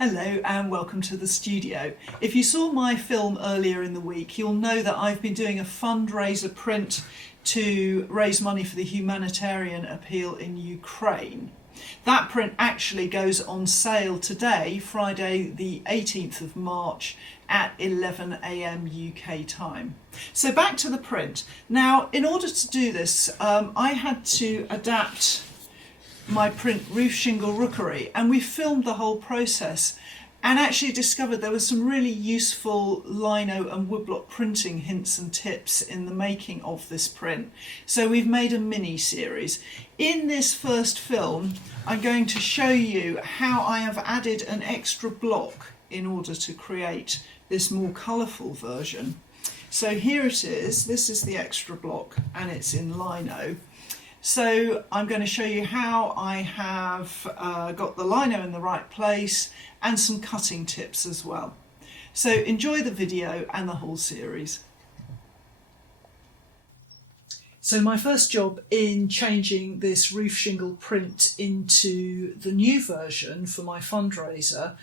Hello and welcome to the studio. If you saw my film earlier in the week, you'll know that I've been doing a fundraiser print to raise money for the humanitarian appeal in Ukraine. That print actually goes on sale today, Friday the 18th of March at 11 AM UK time. So back to the print. Now, in order to do this, I had to adapt my print roof shingle rookery, and we filmed the whole process and actually discovered there were some really useful lino and woodblock printing hints and tips in the making of this print. So we've made a mini series. In this first film, I'm going to show you how I have added an extra block in order to create this more colourful version. So here it is. This is the extra block and it's in lino. So I'm going to show you how I have got the lino in the right place and some cutting tips as well. So enjoy the video and the whole series. So my first job in changing this roof shingle print into the new version for my fundraiser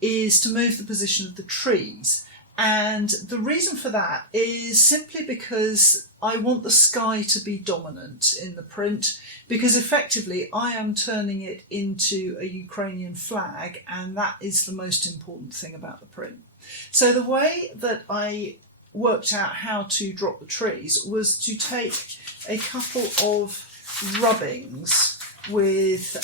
is to move the position of the trees. And the reason for that is simply because I want the sky to be dominant in the print, because effectively I am turning it into a Ukrainian flag, and that is the most important thing about the print. So the way that I worked out how to drop the trees was to take a couple of rubbings with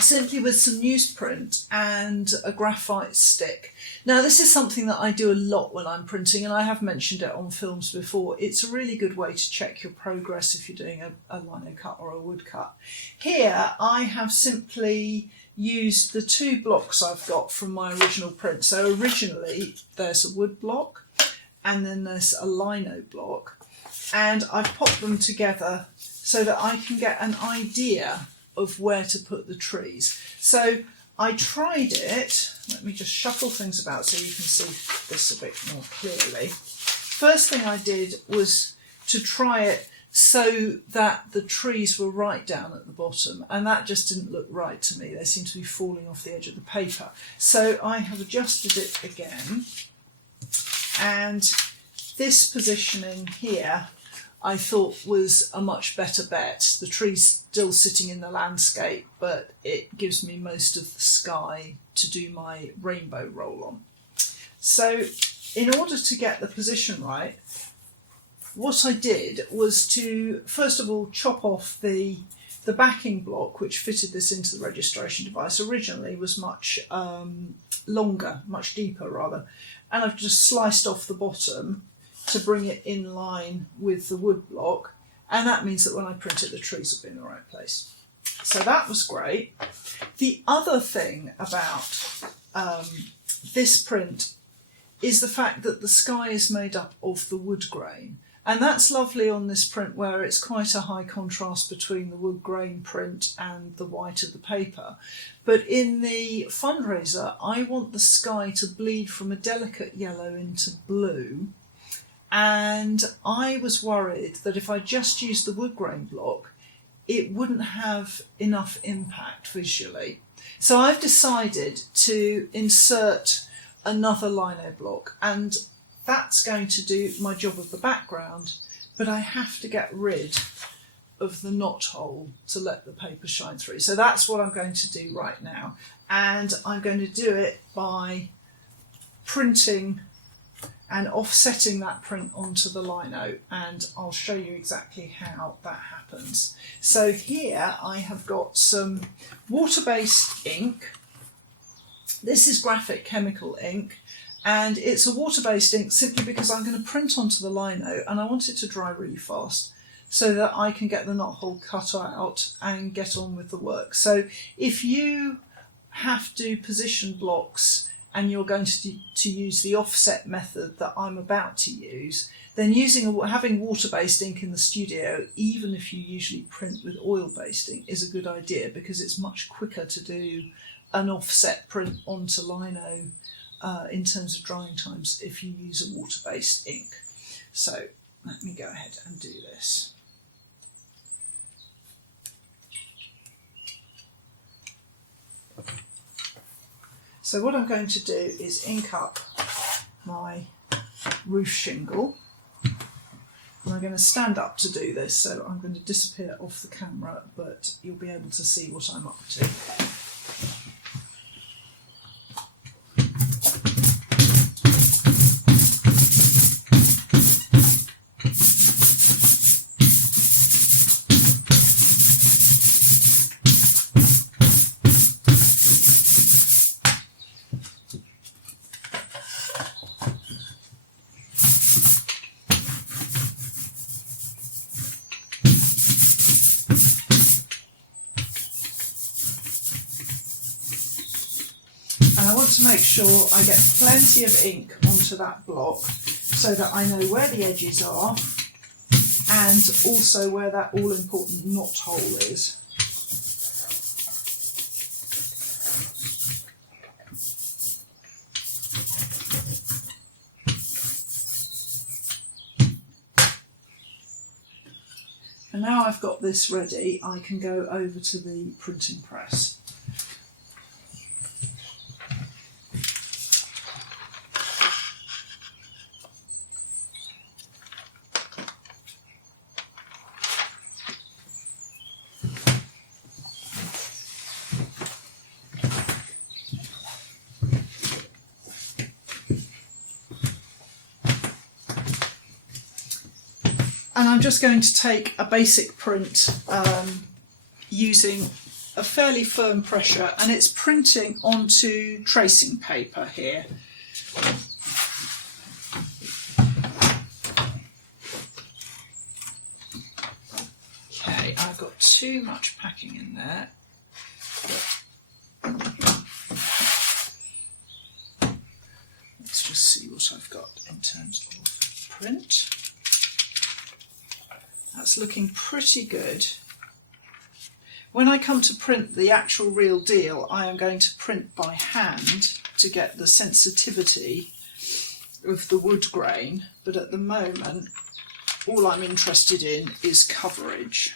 simply with some newsprint and a graphite stick. Now, this is something that I do a lot when I'm printing, and I have mentioned it on films before. It's a really good way to check your progress if you're doing a lino cut or a wood cut. Here I have simply used the two blocks I've got from my original print. So originally there's a wood block and then there's a lino block, and I've popped them together so that I can get an idea of where to put the trees. So I tried it. Let me just shuffle things about so you can see this a bit more clearly. First thing I did was to try it so that the trees were right down at the bottom, and that just didn't look right to me. They seem to be falling off the edge of the paper. So I have adjusted it again, and this positioning here I thought was a much better bet. The tree's still sitting in the landscape, but it gives me most of the sky to do my rainbow roll on. So in order to get the position right, what I did was to first of all chop off the backing block, which fitted this into the registration device. Originally was much longer, much deeper rather, and I've just sliced off the bottom to bring it in line with the wood block, and that means that when I print it, the trees will be in the right place. So that was great. The other thing about this print is the fact that the sky is made up of the wood grain, and that's lovely on this print where it's quite a high contrast between the wood grain print and the white of the paper. But in the fundraiser, I want the sky to bleed from a delicate yellow into blue, and I was worried that if I just used the wood grain block, it wouldn't have enough impact visually. So I've decided to insert another lino block, and that's going to do my job of the background, but I have to get rid of the knot hole to let the paper shine through. So that's what I'm going to do right now, and I'm going to do it by printing and offsetting that print onto the lino, and I'll show you exactly how that happens. So here I have got some water-based ink. This is graphic chemical ink, and it's a water-based ink simply because I'm going to print onto the lino and I want it to dry really fast so that I can get the knot hole cut out and get on with the work. So if you have to position blocks and you're going to use the offset method that I'm about to use, then having water-based ink in the studio, even if you usually print with oil-based ink, is a good idea, because it's much quicker to do an offset print onto lino in terms of drying times if you use a water-based ink. So let me go ahead and do this. So what I'm going to do is ink up my roof shingle. And I'm going to stand up to do this, so I'm going to disappear off the camera, but you'll be able to see what I'm up to. And I want to make sure I get plenty of ink onto that block so that I know where the edges are and also where that all-important knot hole is. And now I've got this ready, I can go over to the printing press. And I'm just going to take a basic print using a fairly firm pressure, and it's printing onto tracing paper here. Okay, I've got too much packing in there. Let's just see what I've got in terms of print. That's looking pretty good. When I come to print the actual real deal, I am going to print by hand to get the sensitivity of the wood grain, but at the moment all I'm interested in is coverage.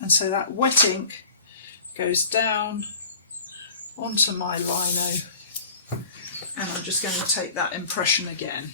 And so that wet ink goes down onto my lino, and I'm just going to take that impression again.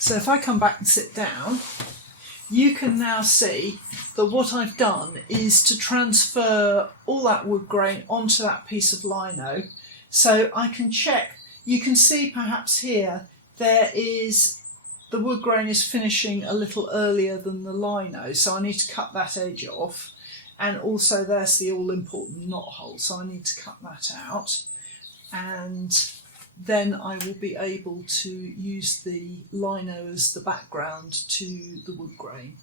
So if I come back and sit down, you can now see that what I've done is to transfer all that wood grain onto that piece of lino. So I can check, you can see perhaps here, there is, the wood grain is finishing a little earlier than the lino, so I need to cut that edge off. And also there's the all-important knot hole, so I need to cut that out. And then I will be able to use the lino as the background to the wood grain.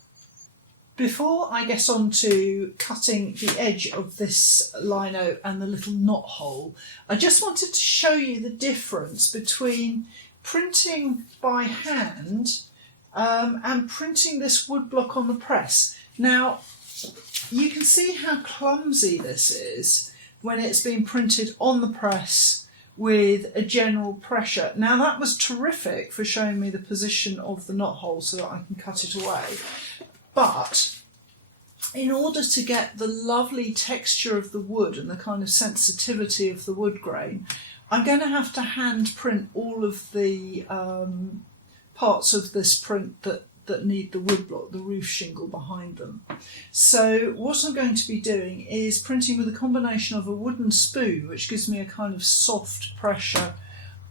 Before I get on to cutting the edge of this lino and the little knot hole, I just wanted to show you the difference between printing by hand and printing this woodblock on the press. Now, you can see how clumsy this is when it's been printed on the press with a general pressure. Now that was terrific for showing me the position of the knot hole so that I can cut it away. But in order to get the lovely texture of the wood and the kind of sensitivity of the wood grain, I'm going to have to hand print all of the parts of this print that need the woodblock, the roof shingle behind them. So what I'm going to be doing is printing with a combination of a wooden spoon, which gives me a kind of soft pressure,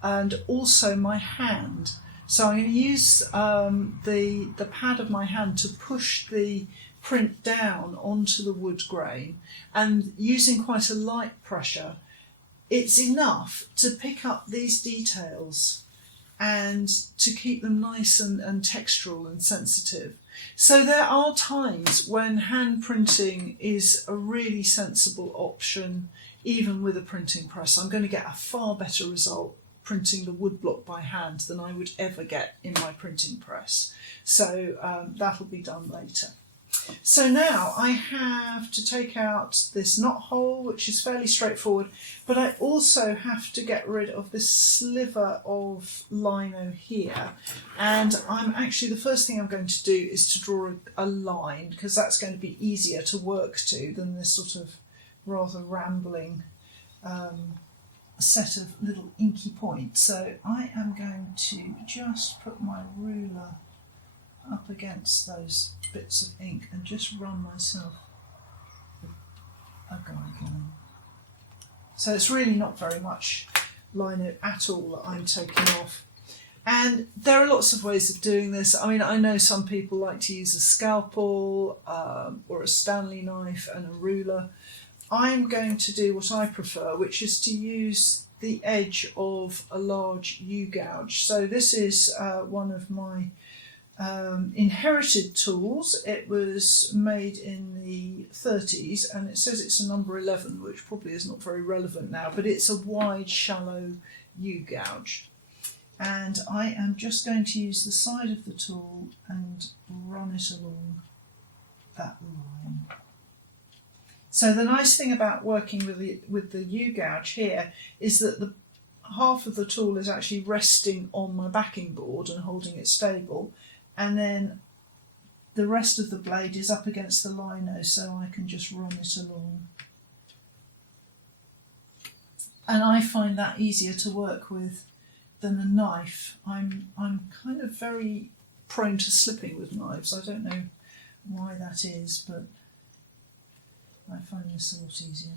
and also my hand. So I'm going to use the pad of my hand to push the print down onto the wood grain, and using quite a light pressure, it's enough to pick up these details and to keep them nice and textural and sensitive. So there are times when hand printing is a really sensible option, even with a printing press. I'm going to get a far better result printing the woodblock by hand than I would ever get in my printing press. So that'll be done later. So now I have to take out this knot hole, which is fairly straightforward, but I also have to get rid of this sliver of lino here. And the first thing I'm going to do is to draw a line, because that's going to be easier to work to than this sort of rather rambling set of little inky points. So I am going to just put my ruler up against those bits of ink and just run myself a guideline. So it's really not very much lino at all that I'm taking off. And there are lots of ways of doing this. I mean, I know some people like to use a scalpel or a Stanley knife and a ruler. I'm going to do what I prefer, which is to use the edge of a large U-gouge. So this is one of my inherited tools. It was made in the 30s and it says it's a number 11, which probably is not very relevant now, but it's a wide, shallow U-gouge. And I am just going to use the side of the tool and run it along that line. So the nice thing about working with the U-gouge here is that the half of the tool is actually resting on my backing board and holding it stable, and then the rest of the blade is up against the lino, so I can just run it along. And I find that easier to work with than a knife. I'm kind of very prone to slipping with knives. I don't know why that is, but I find this a lot easier.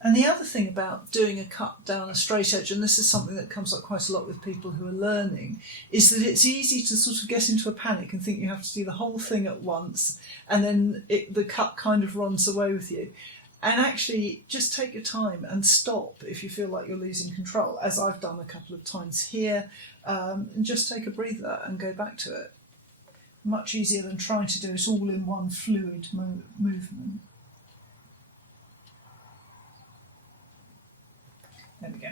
And the other thing about doing a cut down a straight edge, and this is something that comes up quite a lot with people who are learning, is that it's easy to sort of get into a panic and think you have to do the whole thing at once, and then the cut kind of runs away with you. And actually, just take your time and stop if you feel like you're losing control, as I've done a couple of times here, and just take a breather and go back to it. Much easier than trying to do it all in one fluid movement. There we go.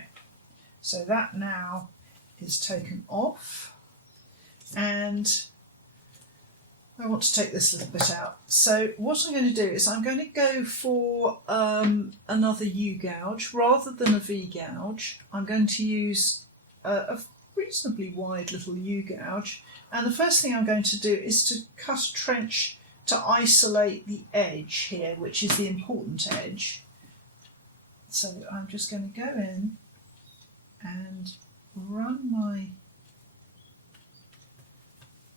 So that now is taken off, and I want to take this little bit out. So what I'm going to do is I'm going to go for another U-gouge rather than a V-gouge. I'm going to use a reasonably wide little U-gouge, and the first thing I'm going to do is to cut a trench to isolate the edge here, which is the important edge. So I'm just going to go in and run my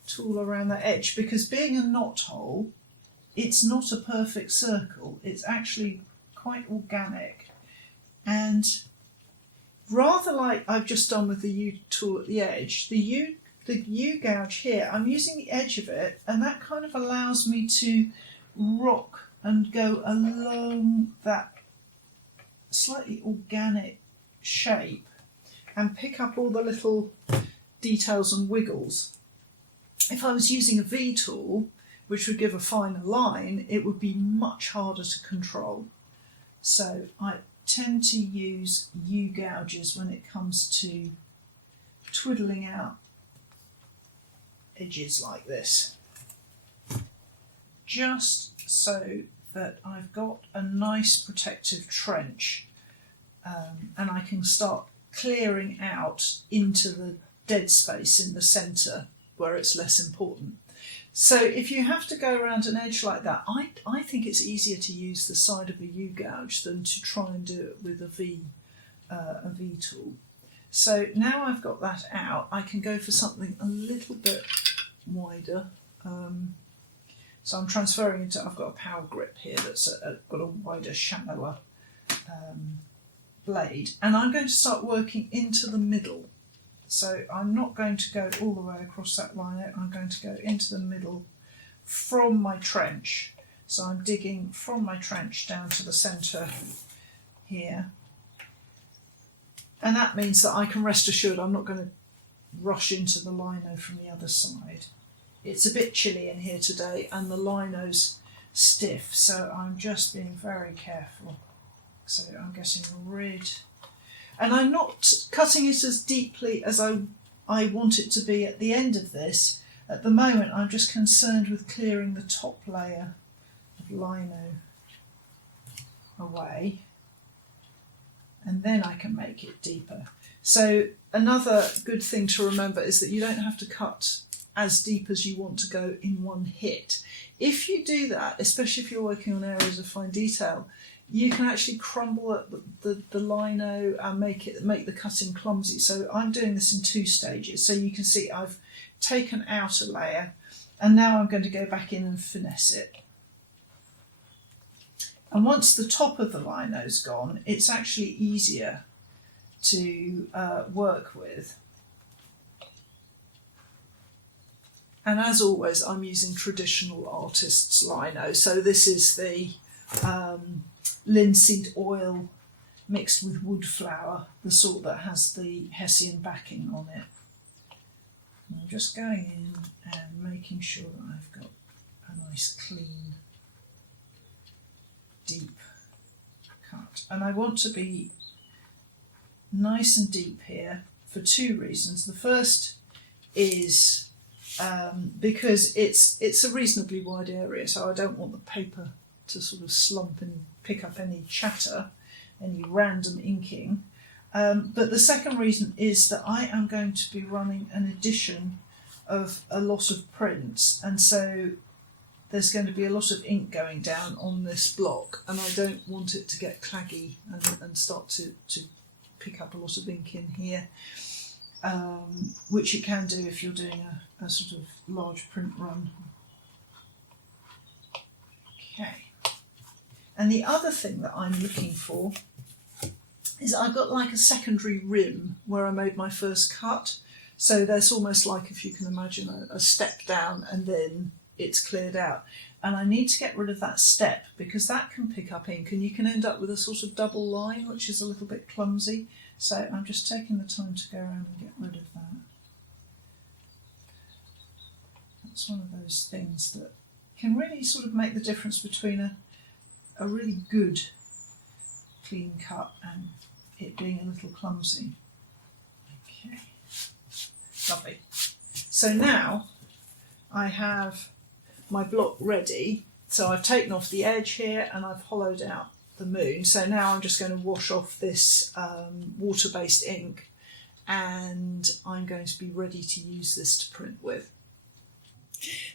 tool around that edge, because being a knot hole, it's not a perfect circle. It's actually quite organic. And rather like I've just done with the U tool at the edge, the U gouge here, I'm using the edge of it, and that kind of allows me to rock and go along that slightly organic shape and pick up all the little details and wiggles. If I was using a V tool, which would give a finer line, it would be much harder to control. So I tend to use U gouges when it comes to twiddling out edges like this, just so that I've got a nice protective trench, and I can start clearing out into the dead space in the centre where it's less important. So if you have to go around an edge like that, I think it's easier to use the side of a U-gouge than to try and do it with a V tool. So now I've got that out, I can go for something a little bit wider. So I'm transferring into, I've got a power grip here that's got a wider, shallower blade, and I'm going to start working into the middle. So I'm not going to go all the way across that line out, I'm going to go into the middle from my trench. So I'm digging from my trench down to the centre here. And that means that I can rest assured I'm not going to rush into the lino from the other side. It's a bit chilly in here today and the lino's stiff, so I'm just being very careful. So I'm getting rid, and I'm not cutting it as deeply as I want it to be at the end of this. At the moment I'm just concerned with clearing the top layer of lino away, and then I can make it deeper. So another good thing to remember is that you don't have to cut as deep as you want to go in one hit. If you do that, especially if you're working on areas of fine detail, you can actually crumble up the lino and make the cutting clumsy. So I'm doing this in 2 stages. So you can see I've taken out a layer and now I'm going to go back in and finesse it. And once the top of the lino's gone, it's actually easier to work with. And as always, I'm using traditional artists' lino. So this is the linseed oil mixed with wood flour, the sort that has the Hessian backing on it. And I'm just going in and making sure that I've got a nice clean, deep cut. And I want to be nice and deep here for 2 reasons. The first is because it's a reasonably wide area, so I don't want the paper to sort of slump and pick up any chatter, any random inking. But the second reason is that I am going to be running an edition of a lot of prints, and so there's going to be a lot of ink going down on this block, and I don't want it to get claggy and start to pick up a lot of ink in here. Which you can do if you're doing a sort of large print run. Okay. And the other thing that I'm looking for is I've got like a secondary rim where I made my first cut. So there's almost like, if you can imagine, a step down and then it's cleared out. And I need to get rid of that step because that can pick up ink and you can end up with a sort of double line, which is a little bit clumsy. So I'm just taking the time to go around and get rid of that. That's one of those things that can really sort of make the difference between a really good clean cut and it being a little clumsy. Okay, lovely. So now I have my block ready. So I've taken off the edge here and I've hollowed out the moon. So now I'm just going to wash off this water-based ink and I'm going to be ready to use this to print with.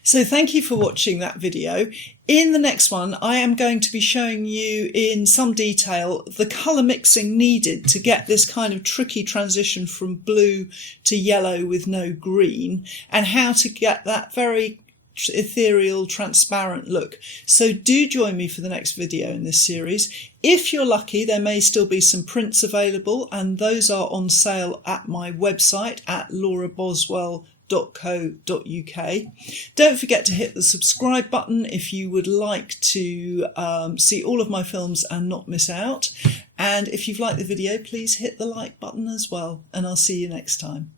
So thank you for watching that video. In the next one, I am going to be showing you in some detail the colour mixing needed to get this kind of tricky transition from blue to yellow with no green, and how to get that very ethereal, transparent look. So do join me for the next video in this series. If you're lucky, there may still be some prints available, and those are on sale at my website at lauraboswell.co.uk. Don't forget to hit the subscribe button if you would like to see all of my films and not miss out. And if you've liked the video, please hit the like button as well, and I'll see you next time.